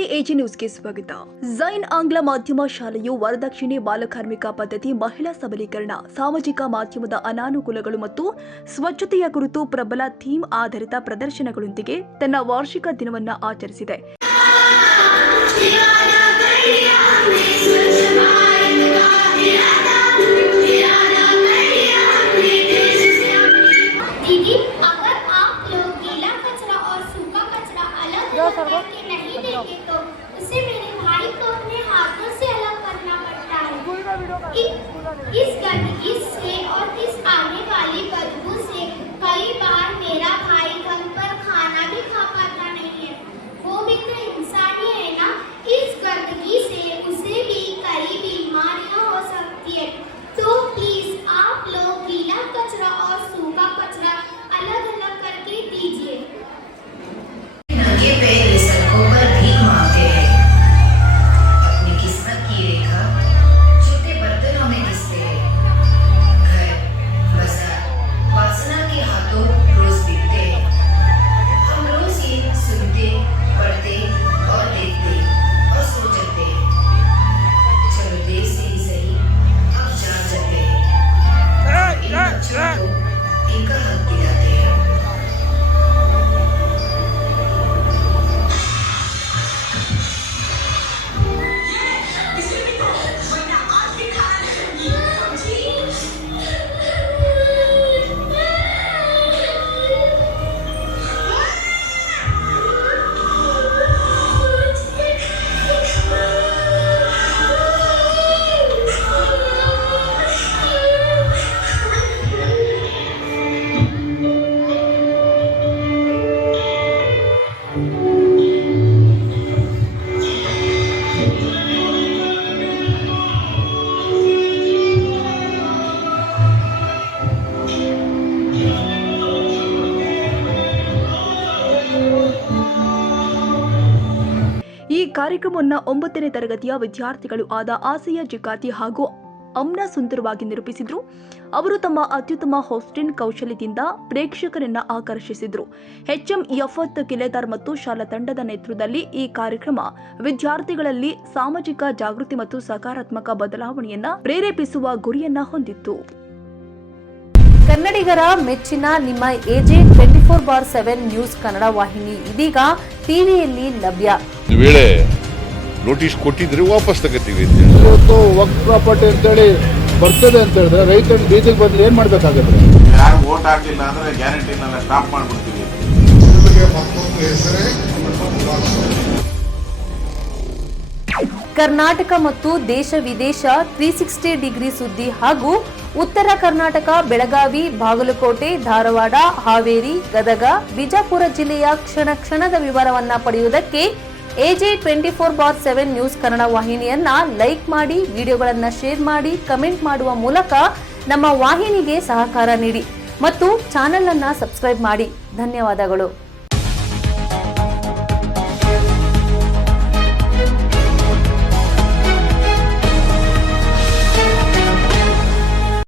ನಮಸ್ತೆ, ಎಜಿ ನ್ಯೂಸ್ಗೆ ಸ್ವಾಗತ. ಝೈನ್ ಆಂಗ್ಲ ಮಾಧ್ಯಮ ಶಾಲೆಯು ವರದಕ್ಷಿಣೆ, ಬಾಲಕಾರ್ಮಿಕ ಪದ್ಧತಿ, ಮಹಿಳಾ ಸಬಲೀಕರಣ, ಸಾಮಾಜಿಕ ಮಾಧ್ಯಮದ ಅನಾನುಕೂಲಗಳು ಮತ್ತು ಸ್ವಚ್ಛತೆಯ ಕುರಿತು ಪ್ರಬಲ ಥೀಮ್ ಆಧಾರಿತ ಪ್ರದರ್ಶನಗಳೊಂದಿಗೆ ತನ್ನ ವಾರ್ಷಿಕ ದಿನವನ್ನು ಆಚರಿಸಿದೆ. नहीं देंगे तो उसे मेरे भाई को अपने हाथों से अलग करना पड़ता है। इस गंदगी से और इस आने वाली बदबू से कई बार मेरा भाई घर पर खाना भी खा पाता नहीं है। वो भी तो इंसान ही है ना। इस गंदगी से उसे भी कई बीमारियां हो सकती है। तो प्लीज आप लोग गीला कचरा और सूखा कचरा अलग अलग करके दीजिए। ಈ ಕಾರ್ಯಕ್ರಮವನ್ನು 9ನೇ ತರಗತಿಯ ವಿದ್ಯಾರ್ಥಿಗಳು ಆದ ಆಸೆಯ ಜಿಕಾತಿ ಹಾಗೂ ಅಮ್ನ ಸುಂದರವಾಗಿ ನಿರೂಪಿಸಿದ್ರು. ಅವರು ತಮ್ಮ ಅತ್ಯುತ್ತಮ ಹೋಸ್ಟಿಂಗ್ ಕೌಶಲ್ಯದಿಂದ ಪ್ರೇಕ್ಷಕರನ್ನ ಆಕರ್ಷಿಸಿದ್ರು. HM ಯಫತ್ ಕಿಲೇದಾರ್ ಮತ್ತು ಶಾಲಾ ತಂಡದ ನೇತೃತ್ವದಲ್ಲಿ ಈ ಕಾರ್ಯಕ್ರಮ ವಿದ್ಯಾರ್ಥಿಗಳಲ್ಲಿ ಸಾಮಾಜಿಕ ಜಾಗೃತಿ ಮತ್ತು ಸಕಾರಾತ್ಮಕ ಬದಲಾವಣೆಯನ್ನ ಪ್ರೇರೇಪಿಸುವ ಗುರಿಯನ್ನ ಹೊಂದಿತ್ತು. ಕನ್ನಡಿಗರ ಮೆಚ್ಚಿನ ನಿಮ್ಮ ಎಜೆ 24/7 ನ್ಯೂಸ್ ಕನ್ನಡ ವಾಹಿನಿ ಇದೀಗ ಟಿವಿಯಲ್ಲಿ ಲಭ್ಯ. ವೇಳೆ ನೋಟಿಸ್ ಕೊಟ್ಟಿದ್ರೆ ವಾಪಸ್ ತಗೋತೀವಿ. ಇವತ್ತು ವಕ್ಫ್ ಪ್ರಾಪರ್ಟಿ ಅಂತೇಳಿ ಬರ್ತದೆ ಅಂತ ಹೇಳಿದ್ರೆ ರೈತರು ಬೀದಿಗೆ ಬಂದ್ರೆ ಏನ್ ಮಾಡ್ಬೇಕಾಗುತ್ತೆ? ಯಾರು ವೋಟ್ ಹಾಕಿಲ್ಲ ಅಂದ್ರೆ ಗ್ಯಾರಂಟಿನೆಲ್ಲ ಸ್ಟಾಪ್ ಮಾಡ್ಬಿಡ್ತೀವಿ. ಕರ್ನಾಟಕ ಮತ್ತು ದೇಶ ವಿದೇಶ 360 ಡಿಗ್ರಿ ಸುದ್ದಿ ಹಾಗೂ ಉತ್ತರ ಕರ್ನಾಟಕ, ಬೆಳಗಾವಿ, ಬಾಗಲಕೋಟೆ, ಧಾರವಾಡ, ಹಾವೇರಿ, ಗದಗ, ಬಿಜಾಪುರ ಜಿಲ್ಲೆಯ ಕ್ಷಣ ಕ್ಷಣದ ವಿವರವನ್ನ ಪಡೆಯುವುದಕ್ಕೆ ಎಜೆ 24/7 ನ್ಯೂಸ್ ಕನ್ನಡ ವಾಹಿನಿಯನ್ನ ಲೈಕ್ ಮಾಡಿ, ವಿಡಿಯೋಗಳನ್ನ ಶೇರ್ ಮಾಡಿ, ಕಮೆಂಟ್ ಮಾಡುವ ಮೂಲಕ ನಮ್ಮ ವಾಹಿನಿಗೆ ಸಹಕಾರ ನೀಡಿ ಮತ್ತು ಚಾನೆಲ್ ಅನ್ನ ಸಬ್ಸ್ಕ್ರೈಬ್ ಮಾಡಿ. ಧನ್ಯವಾದಗಳು.